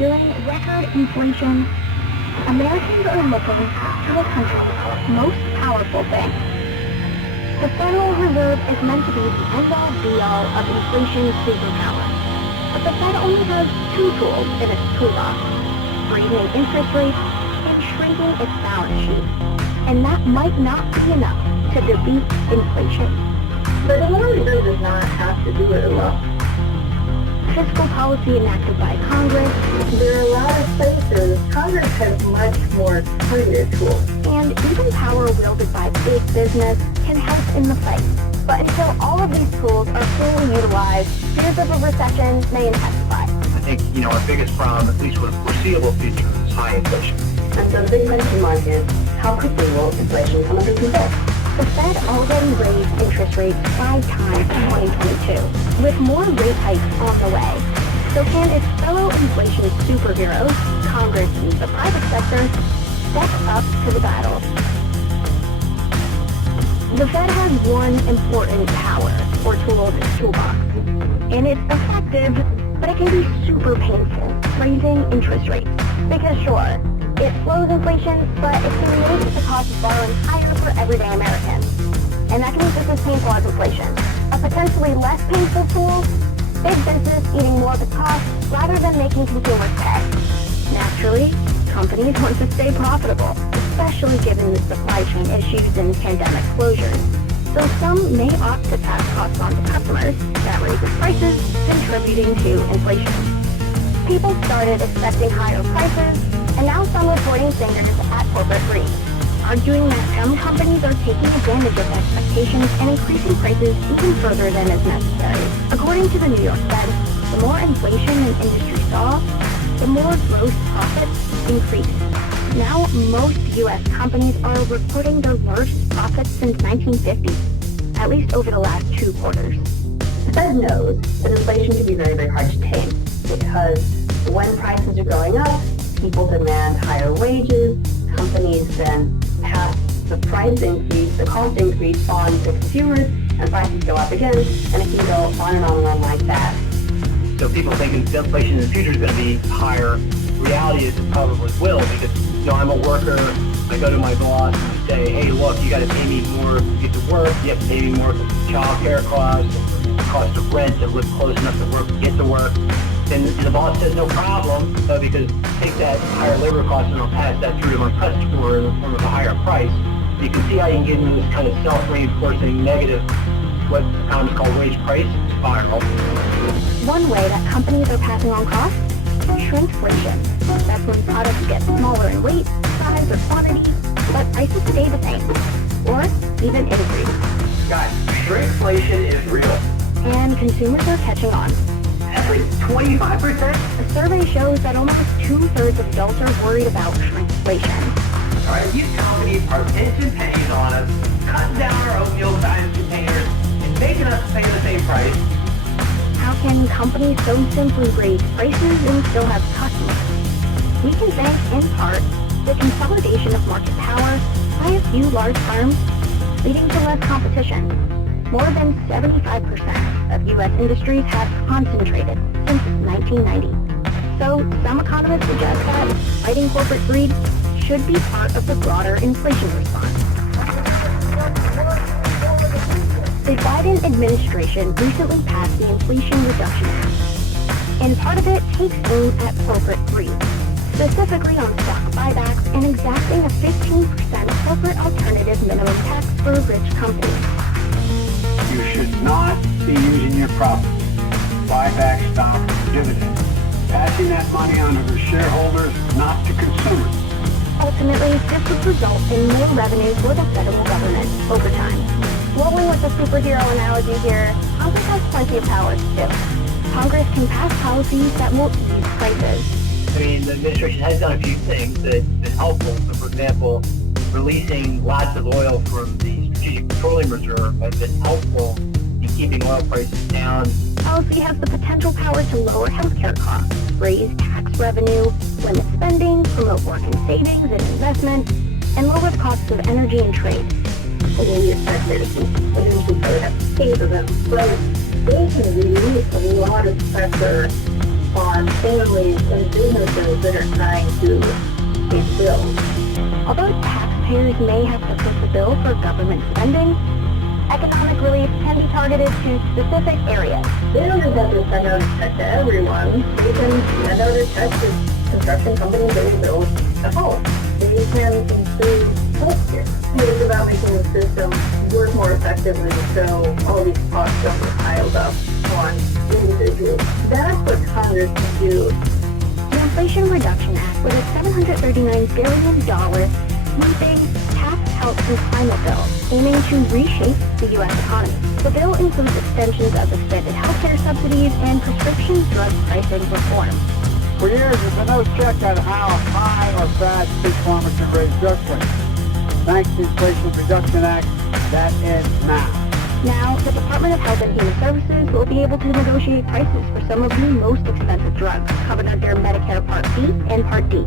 During record inflation, Americans are looking to the country's most powerful bank. The Federal Reserve is meant to be the end-all be-all of inflation superpower. But the Fed only has two tools in its toolbox: raising interest rates and shrinking its balance sheet. And that might not be enough to defeat inflation. But the Federal Reserve does not have to do it alone. Fiscal policy enacted by Congress. There are a lot of places Congress has much more targeted tools. And even power wielded by big business can help in the fight. But until all of these tools are fully utilized, fears of a recession may intensify. I think, our biggest problem, at least for the foreseeable future, is high inflation. And so the big question mark is, how quickly will inflation come under control? The Fed already raised interest rates 5 times in 2022, with more rate hikes on the way. So can its fellow inflation superheroes, Congress and the private sector, step up to the battle? The Fed has one important power or tool in its toolbox, and it's effective, but it can be super painful, raising interest rates. Because sure, it slows inflation, but it can make the cost of borrowing higher for everyday Americans. And that can be just as painful as inflation. A potentially less painful tool, big business eating more of the cost rather than making consumers pay. Naturally, companies want to stay profitable, especially given the supply chain issues and pandemic closures. So some may opt to pass costs on to customers. That raises prices, contributing to inflation. People started expecting higher prices, and now some are pointing fingers at corporate greed, arguing that some companies are taking advantage of expectations and increasing prices even further than is necessary. According to the New York Fed, the more inflation an industry saw, the more gross profits increased. Now, most U.S. companies are reporting their largest profits since 1950, at least over the last 2 quarters. The Fed knows that inflation can be very, very hard to tame, because when prices are going up, people demand higher wages, companies then pass the price increase, the cost increase on to consumers, and prices go up again, and it can go on and on and on like that. So people thinking inflation in the future is going to be higher. Reality is it probably will, because I'm a worker. I go to my boss and I say, hey, look, you got to pay me more to get to work. You have to pay me more for child care costs, the cost of rent to live close enough to work to get to work. And the boss says no problem, because take that higher labor cost and I'll pass that through to my customer in the form of a higher price. You can see how you can get into this kind of self-reinforcing negative, what economists call wage price spiral. One way that companies are passing on costs is shrinkflation. That's when products get smaller in weight, size, or quantity, but prices stay the same, or even increase. Guys, shrinkflation is real. And consumers are catching on. That's like 25%? A survey shows that almost 2/3 of adults are worried about shrinkflation. All right, these companies are pinching pennies on us, cutting down our oatmeal size containers, and making us pay the same price. How can companies so simply raise prices and still have customers? We can thank, in part, the consolidation of market power by a few large firms, leading to less competition. More than 75% of U.S. industries have concentrated since 1990. So some economists suggest that fighting corporate greed should be part of the broader inflation response. The Biden administration recently passed the Inflation Reduction Act, and part of it takes aim at corporate greed, specifically on stock buybacks and exacting a 15% corporate alternative minimum tax for rich companies. You should not be using your profits to buy back stock or dividends, passing that money on to the shareholders, not to consumers. Ultimately, this would result in more revenue for the federal government over time. Rolling with the superhero analogy here, Congress has plenty of power to do. Congress can pass policies that will ease prices. I mean, the administration has done a few things that have been helpful. So, for example, releasing lots of oil from the Strategic Petroleum Reserve has been helpful in keeping oil prices down. Policy has the potential power to lower healthcare costs, raise tax revenue, limit spending, promote work and savings and investment, and lower costs of energy and trade. And then you start citizens, and then you start to pay for them. So they can release a lot of pressure on families and businesses that are trying to pay the bills. Although taxpayers may have to foot the bill for government spending, economic relief can be targeted to specific areas. They don't just have to send out a check to everyone. They can send out a check to construction companies that will build a home. They can include healthcare. It's about making the system work more effectively so all these costs don't get piled up on individuals. That's what Congress can do. The Inflation Reduction Act, with a $739 billion sweeping tax, health, and climate bill, aiming to reshape the U.S. economy. The bill includes extensions of expanded healthcare subsidies and prescription drug pricing reform. For years, there's been no check on how high or fast big pharma can raise drug prices. Thanks to the Inflation Reduction Act, that ends now. Now, the Department of Health and Human Services will be able to negotiate prices for some of the most expensive drugs covered under Medicare Part B and Part D.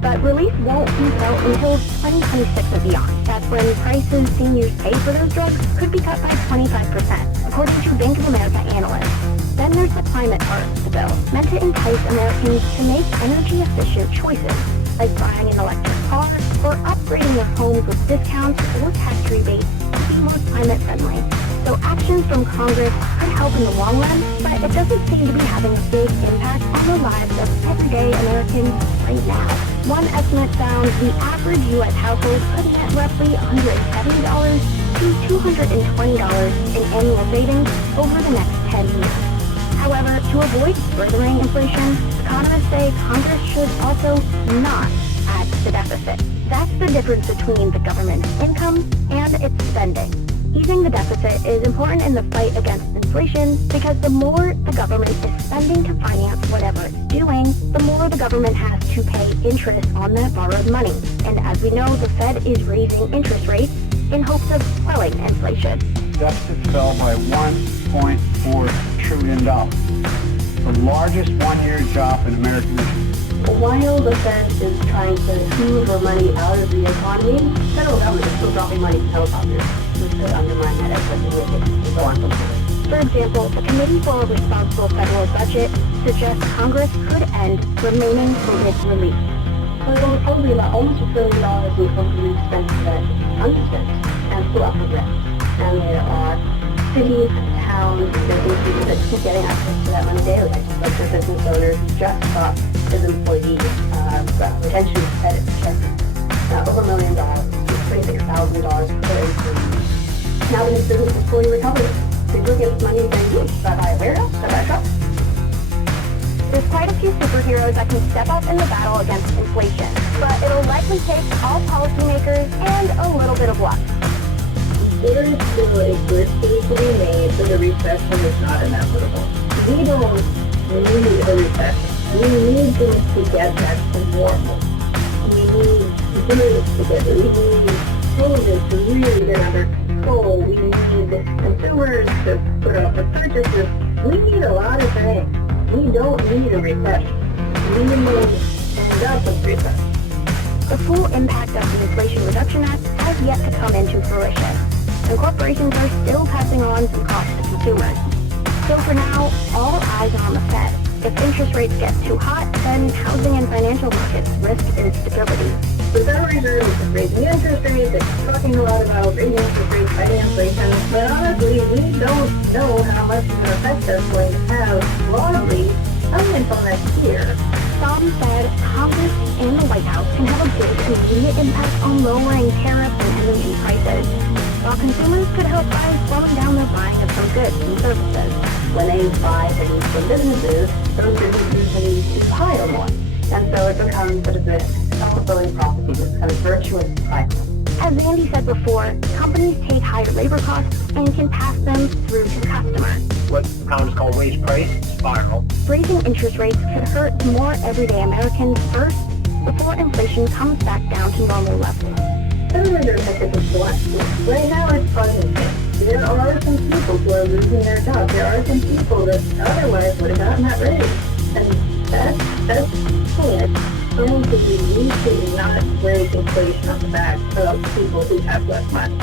But relief won't be felt until 2026 and beyond. That's when prices seniors pay for those drugs could be cut by 25%, according to Bank of America analysts. Then there's the climate part of the bill, meant to entice Americans to make energy-efficient choices, like buying an electric car or upgrading their homes with discounts or tax rebates to be more climate-friendly. So actions from Congress could help in the long run, but it doesn't seem to be having a big impact on the lives of everyday Americans right now. One estimate found the average U.S. household could net roughly $170 to $220 in annual savings over the next 10 years. However, to avoid furthering inflation, economists say Congress should also not add to the deficit. That's the difference between the government's income and its spending. Easing the deficit is important in the fight against inflation because the more the government is spending to finance whatever it's doing, the more the government has to pay interest on that borrowed money. And as we know, the Fed is raising interest rates in hopes of quelling inflation. Deficit fell by $1.4 trillion, the largest one-year drop in American history. While the Fed is trying to move more money out of the economy, the federal government is still dropping money to helicopters, which could undermine that expectation and go on from there. For example, the Committee for a Responsible Federal Budget suggests Congress could end remaining COVID relief. So there's probably about almost $1 trillion in COVID expenses that are unspent and put up for grabs. And there are cities, towns, businesses that keep getting access to that money daily. Like the business owners just got his employee retention credit check over $1 million, $26,000 per employee. Now that his business is fully recovered, they look at money and say, should I buy a warehouse? Should I buy a truck? There's quite a few superheroes that can step up in the battle against inflation, but it'll likely take all policymakers and a little bit of luck. There is still a good case to be made that the recession is not inevitable. We don't need a recession. We need things to get back to normal. We need goods to get, we need COVID to really get under control. We need consumers to put up the purchases. We need a lot of things. We don't need a recession. We need end up with recession. The full impact of the Inflation Reduction Act has yet to come into fruition, and corporations are still passing on some costs to consumers. So for now, all eyes are on the Fed. If interest rates get too hot, then housing and financial markets risk instability. The Federal Reserve is raising interest rates, it's talking a lot about raising interest rates, fighting inflation, but honestly, we don't know how much of an effect that's going to have broadly until next year. Some said Congress and the White House can have a big immediate impact on lowering tariffs and energy prices, while consumers could help by slowing down their buying of some goods and services. When they buy things from businesses, those businesses need to hire more. And so it becomes sort of this self-fulfilling prophecy, this kind of virtuous cycle. As Andy said before, companies take higher labor costs and can pass them through to the customer. What economists call wage price spiral. Raising interest rates could hurt more everyday Americans first before inflation comes back down to normal levels. Federal Reserve has different philosophy. Right now it's causing pain. There are some people who are losing their jobs. There are some people that otherwise would have gotten that raise. And that's pain. It's going to be, we should not raise inflation on the back of people who have less money.